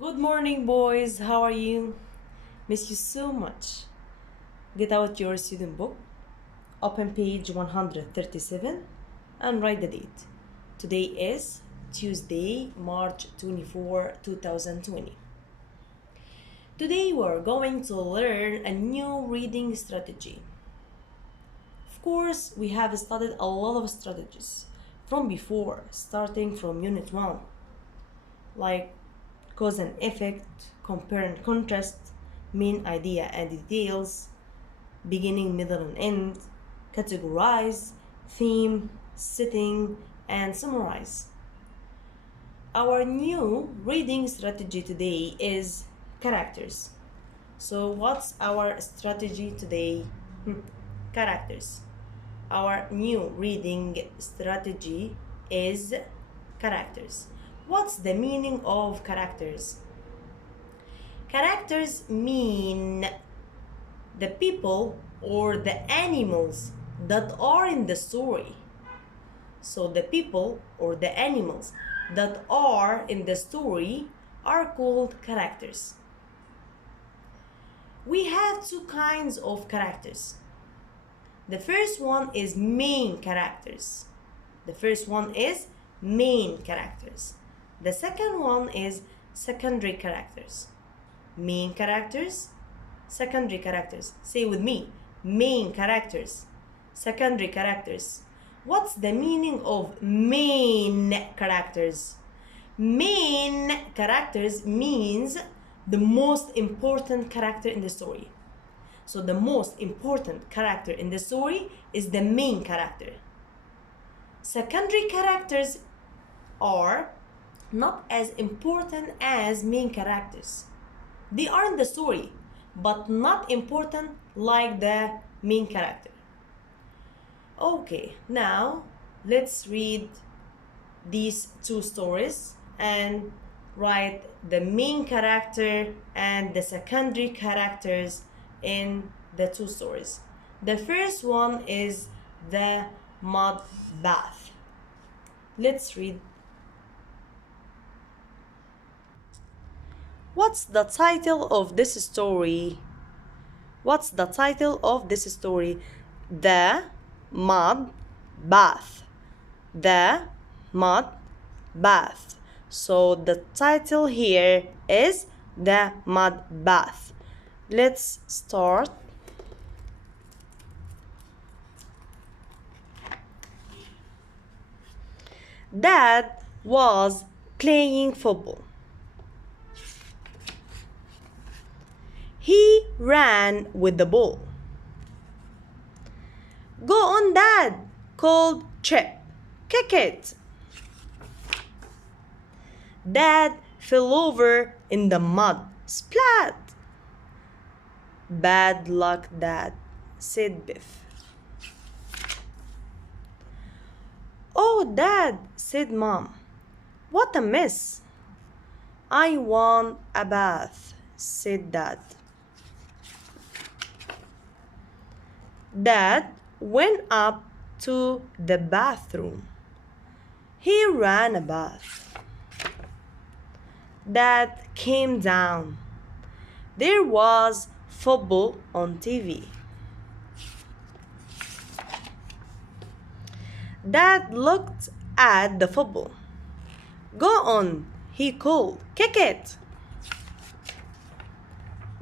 Good morning, boys. How are you? Miss you so much. Get out your student book, open page 137, and write the date. Today is Tuesday, March 24, 2020. Today we're going to learn a new reading strategy. Of course, we have studied a lot of strategies from before, starting from Unit 1, like cause and effect, compare and contrast, main idea and details, beginning, middle, and end, categorize, theme, setting, and summarize. Our new reading strategy today is characters. So, what's our strategy today? Characters. Our new reading strategy is characters. What's the meaning of characters? Characters mean the people or the animals that are in the story. So the people or the animals that are in the story are called characters. We have two kinds of characters. The first one is main characters. The first one is main characters. The second one is secondary characters. Main characters, secondary characters. Say with me, main characters, secondary characters. What's the meaning of main characters? Main characters means the most important character in the story. So the most important character in the story is the main character. Secondary characters are not as important as main characters. They are in the story, but not important like the main character. Okay, now let's read these two stories and write the main character and the secondary characters in the two stories. The first one is the mud bath. Let's read. What's the title of this story? What's the title of this story? The mud bath. The mud bath. So the title here is the mud bath. Let's start. Dad was playing football. He ran with the ball. Go on, Dad, called Chip. Kick it. Dad fell over in the mud. Splat. Bad luck, Dad, said Biff. Oh, Dad, said Mom. What a mess. I want a bath, said Dad. Dad went up to the bathroom. He ran a bath. Dad came down. There was football on TV. Dad looked at the football. Go on, he called. Kick it.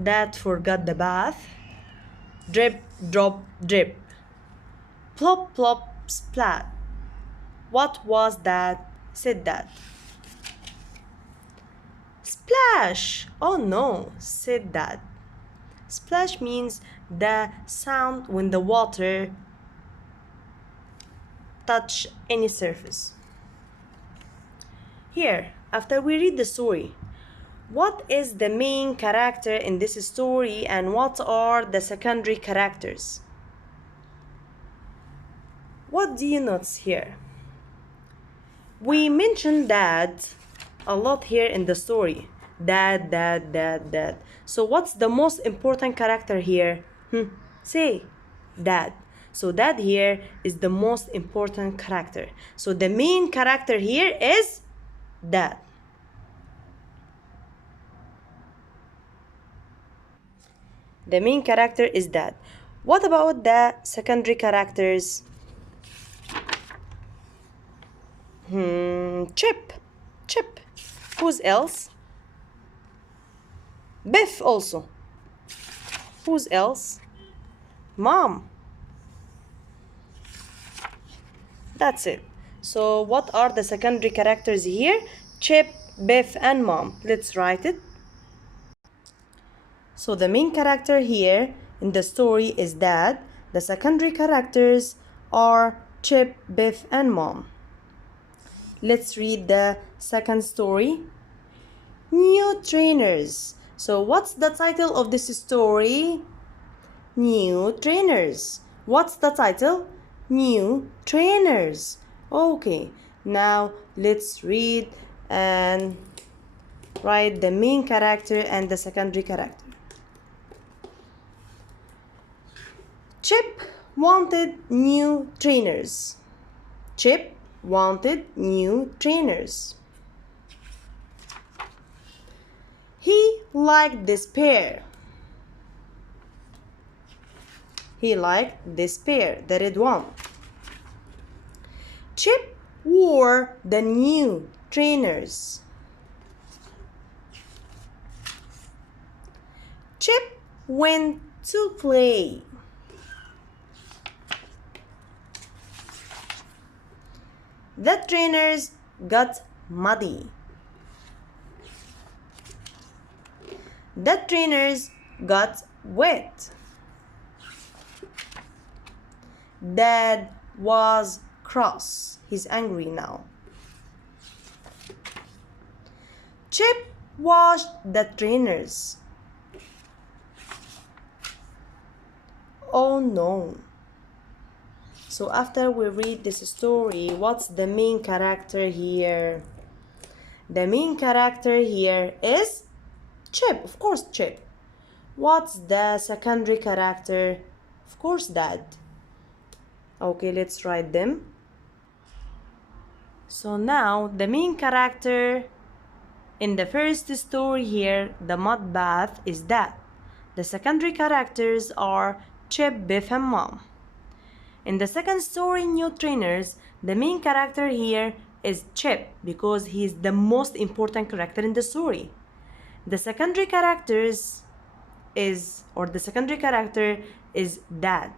Dad forgot the bath. Drip, drop, drip. Plop, plop, splat. What was that? Said Dad. Splash! Oh no, said Dad. Splash means the sound when the water touch any surface. Here, after we read the story, what is the main character in this story and what are the secondary characters? What do you notice here? We mentioned Dad a lot here in the story. Dad, Dad, Dad, Dad. So what's the most important character here? Say, Dad. So Dad here is the most important character. So the main character here is Dad. The main character is Dad. What about the secondary characters? Chip. Chip. Who's else? Biff also. Who's else? Mom. That's it. So what are the secondary characters here? Chip, Biff, and Mom. Let's write it. So the main character here in the story is Dad. The secondary characters are Chip, Biff, and Mom. Let's read the second story. New Trainers. So what's the title of this story? New Trainers. What's the title? New Trainers. Okay, now let's read and write the main character and the secondary character. Chip wanted new trainers. Chip wanted new trainers. He liked this pair. He liked this pair, the red one. Chip wore the new trainers. Chip went to play. The trainers got muddy. The trainers got wet. Dad was cross. He's angry now. Chip washed the trainers. Oh no. So after we read this story, what's the main character here? The main character here is Chip, of course Chip. What's the secondary character? Of course Dad. Okay, let's write them. So now the main character in the first story here, the mud bath, is Dad. The secondary characters are Chip, Biff, and Mom. In the second story, New Trainers, the main character here is Chip because he is the most important character in the story. The secondary characters the secondary character is Dad.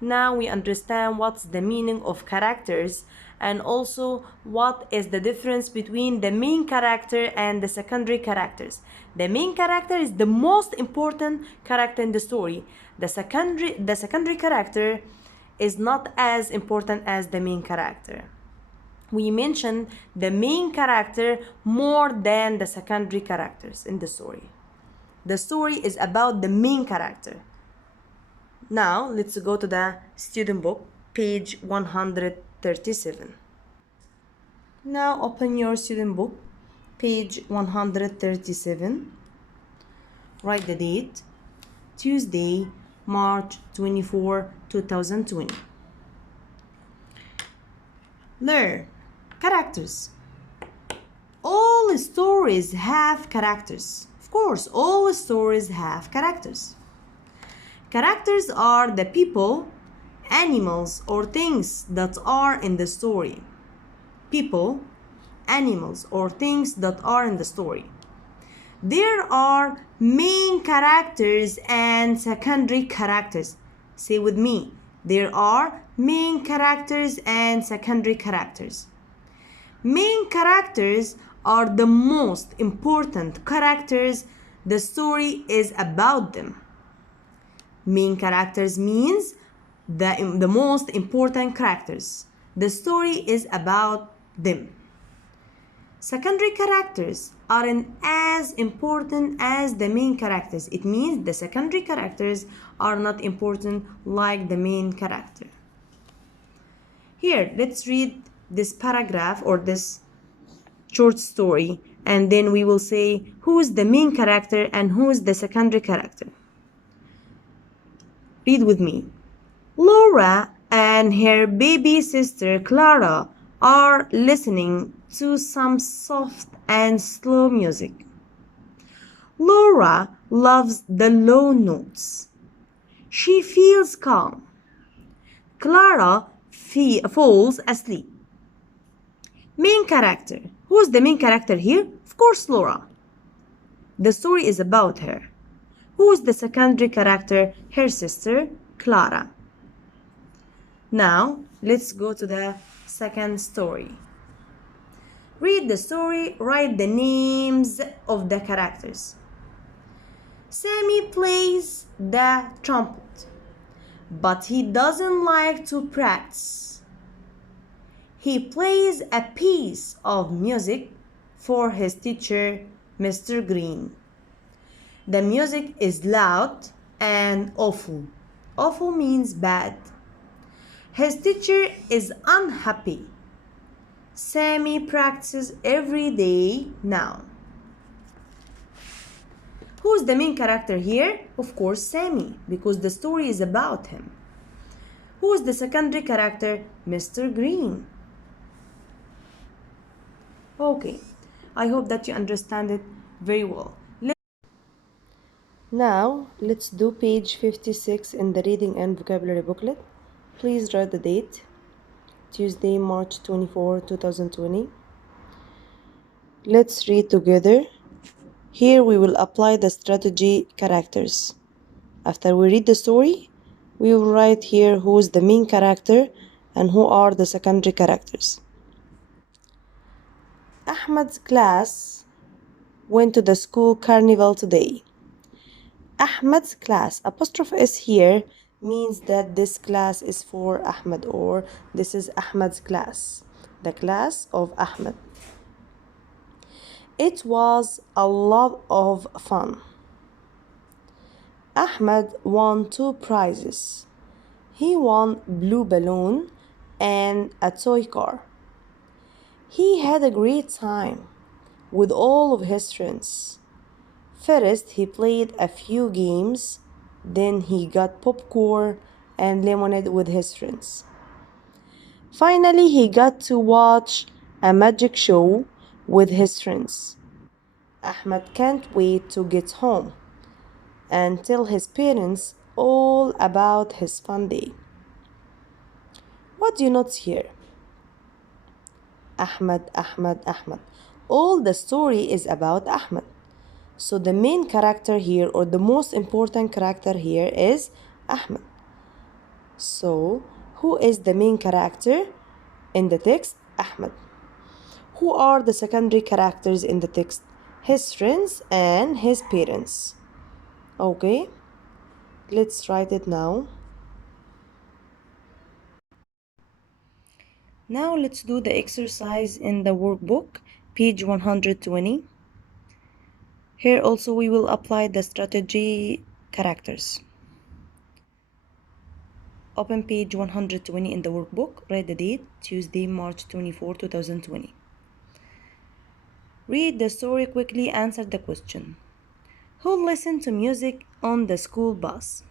Now we understand what's the meaning of characters and also what is the difference between the main character and the secondary characters. The main character is the most important character in the story. The secondary character is not as important as the main character. We mentioned the main character more than the secondary characters in the story. The story is about the main character. Now let's go to the student book, page 137. Now open your student book, page 137. Write the date, Tuesday, March 24, 2020. Learn characters. All stories have characters. Of course, all stories have characters. Characters are the people, animals, or things that are in the story. People, animals, or things that are in the story. There are main characters and secondary characters. Say with me. There are main characters and secondary characters. Main characters are the most important characters. The story is about them. Main characters means the most important characters. The story is about them. Secondary characters aren't as important as the main characters. It means the secondary characters are not important like the main character. Here, let's read this paragraph or this short story, and then we will say who is the main character and who is the secondary character. Read with me. Laura and her baby sister Clara are listening to some soft and slow music. Laura loves the low notes. She feels calm. Clara falls asleep. Main character. Who's the main character here? Of course, Laura. The story is about her. Who is the secondary character? Her sister, Clara. Now, let's go to the second story. Read the story, write the names of the characters. Sammy plays the trumpet, but he doesn't like to practice. He plays a piece of music for his teacher, Mr. Green. The music is loud and awful. Awful means bad. His teacher is unhappy. Sammy practices every day now. Who's the main character here? Of course, Sammy, because the story is about him. Who is the secondary character? Mr. Green. Okay, I hope that you understand it very well. Now, let's do page 56 in the reading and vocabulary booklet. Please write the date. Tuesday, March 24, 2020. Let's read together. Here we will apply the strategy characters. After we read the story, we will write here who is the main character and who are the secondary characters. Ahmad's class went to the school carnival today. Ahmad's class, apostrophe S here, means that this class is for Ahmad, or this is Ahmad's class, the class of Ahmad. It was a lot of fun. Ahmad won 2 prizes. He won blue balloon and a toy car. He had a great time with all of his friends. First, he played a few games. Then he got popcorn and lemonade with his friends. Finally, he got to watch a magic show with his friends. Ahmad can't wait to get home and tell his parents all about his fun day. What do you notice here? Ahmad, Ahmad, Ahmad. All the story is about Ahmad. So the main character here, or the most important character here, is Ahmad. So who is the main character in the text? Ahmad. Who are the secondary characters in the text? His friends and his parents. Okay, let's write it now. Now let's do the exercise in the workbook, page 120. Here also we will apply the strategy characters. Open page 120 in the workbook. Write the date, Tuesday, March 24, 2020. Read the story quickly, answer the question. Who listened to music on the school bus?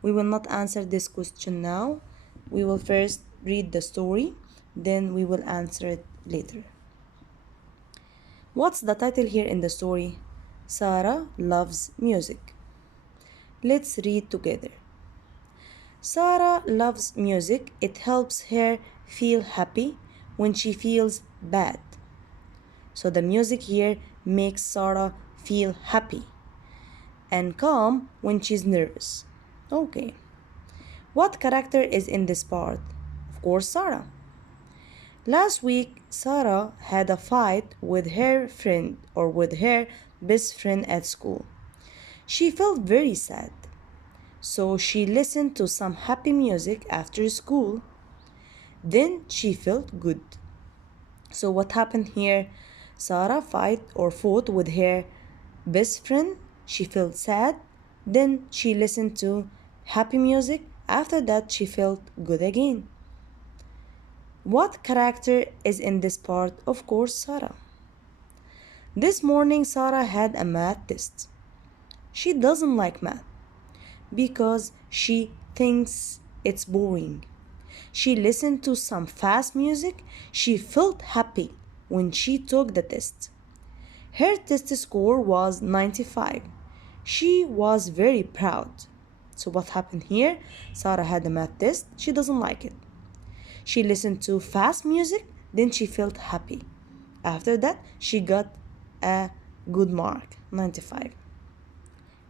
We will not answer this question now. We will first read the story, then we will answer it later. What's the title here in the story? Sarah loves music. Let's read together. Sarah loves music. It helps her feel happy when she feels bad. So the music here makes Sarah feel happy and calm when she's nervous. Okay. What character is in this part? Of course, Sarah. Last week, Sarah had a fight with her friend, or with her best friend at school. She felt very sad. So she listened to some happy music after school. Then she felt good. So what happened here? Sarah fought with her best friend. She felt sad. Then she listened to happy music. After that, she felt good again. What character is in this part? Of course, Sarah. This morning, Sarah had a math test. She doesn't like math because she thinks it's boring. She listened to some fast music. She felt happy when she took the test. Her test score was 95. She was very proud. So what happened here? Sarah had a math test. She doesn't like it. She listened to fast music, then she felt happy. After that, she got a good mark, 95.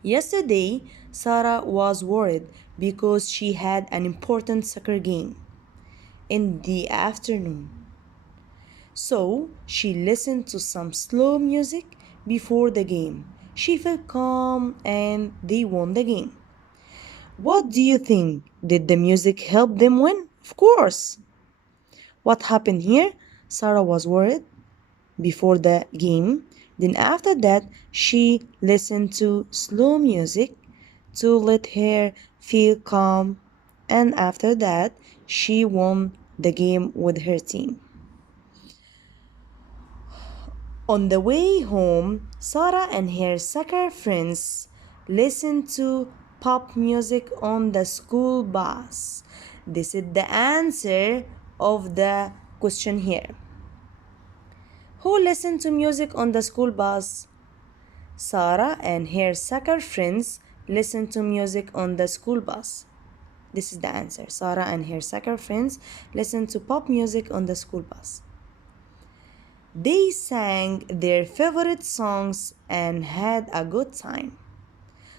Yesterday, Sarah was worried because she had an important soccer game in the afternoon. So, she listened to some slow music before the game. She felt calm and they won the game. What do you think? Did the music help them win? Of course. What happened here? Sarah was worried before the game. Then after that, she listened to slow music to let her feel calm. And after that, she won the game with her team. On the way home, Sarah and her soccer friends listened to pop music on the school bus. This is the answer of the question here. Who listened to music on the school bus? Sarah and her soccer friends listened to music on the school bus. This is the answer. Sarah and her soccer friends listened to pop music on the school bus. They sang their favorite songs and had a good time.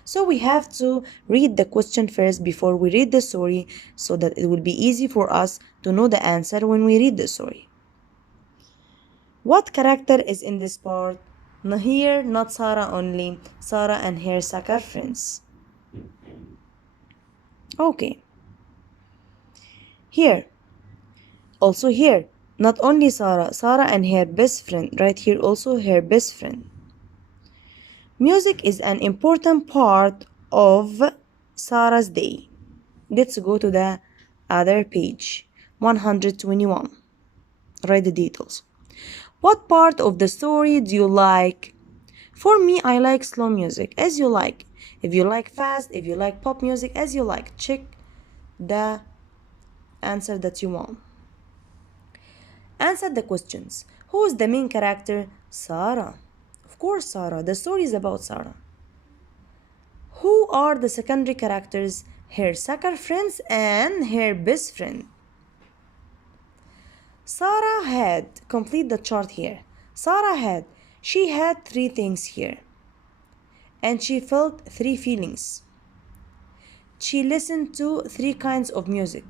So we have to read the question first before we read the story so that it will be easy for us to know the answer when we read the story. What character is in this part? No, here, not Sarah only. Sarah and her soccer friends. Okay. Here. Also here. Not only Sarah. Sarah and her best friend. Right here also her best friend. Music is an important part of Sarah's day. Let's go to the other page. 121. Write the details. What part of the story do you like? For me, I like slow music, as you like. If you like fast, if you like pop music, as you like. Check the answer that you want. Answer the questions. Who is the main character? Sarah. Of course, Sarah. The story is about Sarah. Who are the secondary characters? Her soccer friends and her best friend. Sarah had, complete the chart here. She had 3 things here. And she felt 3 feelings. She listened to 3 kinds of music.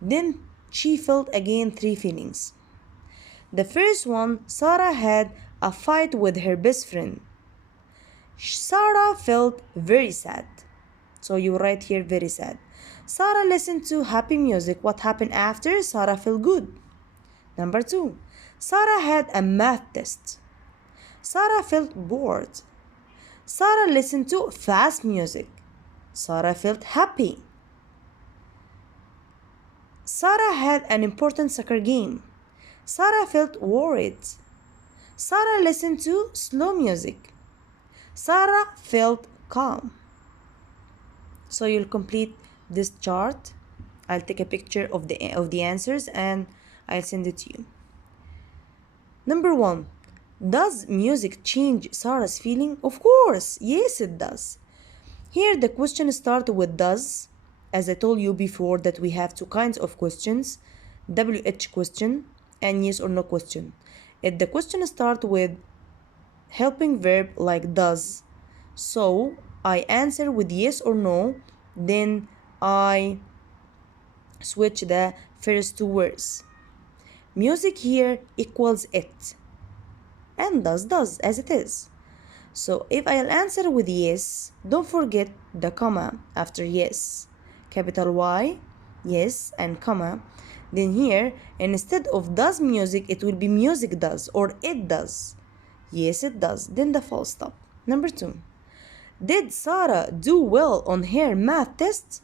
Then she felt again 3 feelings. The first one, Sarah had a fight with her best friend. Sarah felt very sad. So you write here very sad. Sarah listened to happy music. What happened after? Sarah felt good. Number 2. Sarah had a math test. Sarah felt bored. Sarah listened to fast music. Sarah felt happy. Sarah had an important soccer game. Sarah felt worried. Sarah listened to slow music. Sarah felt calm. So you'll complete this chart. I'll take a picture of the answers and I'll send it to you. Number 1. Does music change Sarah's feeling? Of course, yes it does. Here the question starts with does. As I told you before that we have 2 kinds of questions. WH question and yes or no question. If the question starts with helping verb like does, so I answer with yes or no, then I switch the first 2 words. Music here equals it and does as it is. So if I'll answer with yes, don't forget the comma after yes. Capital Y, yes, and comma. Then here, instead of does music, it will be music does or it does. Yes, it does. Then the full stop. Number 2. Did Sarah do well on her math test?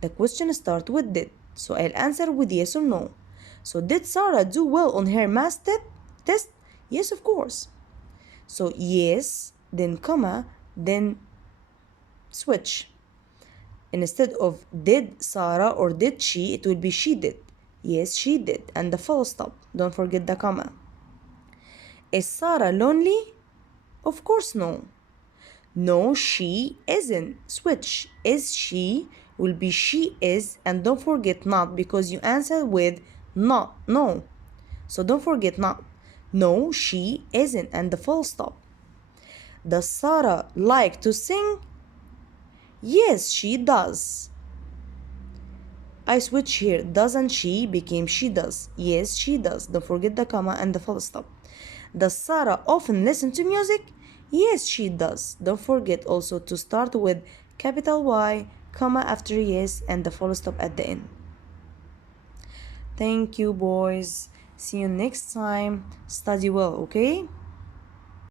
The question starts with did. So I'll answer with yes or no. So did Sarah do well on her math test? Yes, of course. So yes, then comma, then switch. Instead of did Sarah or did she, it will be she did. Yes, she did. And the full stop. Don't forget the comma. Is Sarah lonely? Of course no. No, she isn't. Switch. Is she will be she is, and don't forget not because you answer with not, no. So don't forget not. No, she isn't, and the full stop. Does Sarah like to sing? Yes, she does. I switch here. Doesn't she became she does. Yes, she does. Don't forget the comma and the full stop. Does Sarah often listen to music? Yes, she does. Don't forget also to start with capital Y, comma after yes, and the full stop at the end. Thank you, boys. See you next time. Study well, okay?